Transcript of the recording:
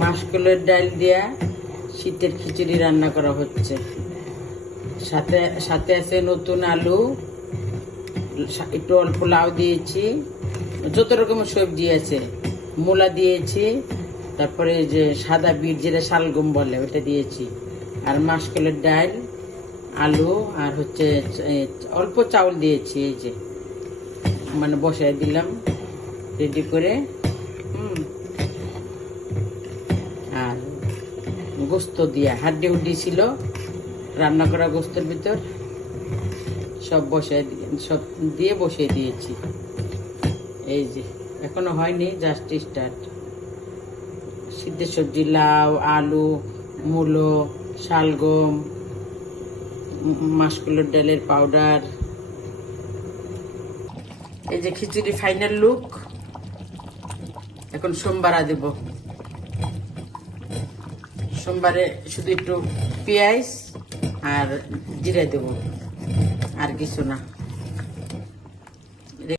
মাসকলাইয়ের ডাল দিয়া শীতের খিচুড়ি রান্না করা হচ্ছে। সাথে সাথে আছে নতুন আলু, একটু অল্প লাউ দিয়েছি, যত রকমের সবজি আছে, মূলা দিয়েছি, তারপরে যে সাদা বিট যেটা শালগম বলে ওটা দিয়েছি, আর মাসকলাইয়ের ডাল, আলু, আর হচ্ছে অল্প চাউল দিয়েছি। এই যে মানে বসাই দিলাম রেডি করে। আর গোস্ত দিয়া হাড্ডি হুড্ডি ছিল রান্না করা গোস্তের ভিতর, সব দিয়ে বসিয়ে দিয়েছি। এই যে এখনো হয়নি, জাস্ট স্টার্ট। সিদ্ধের সবজি, লাউ, আলু, মূলো, শালগম, মাসকলাইয়ের ডালের পাউডার। এই যে খিচুড়ি ফাইনাল লুক। এখন সোমবারে দেব। সোমবারে শুধু একটু পেঁয়াজ আর জিরা দেব, আর কিছু না।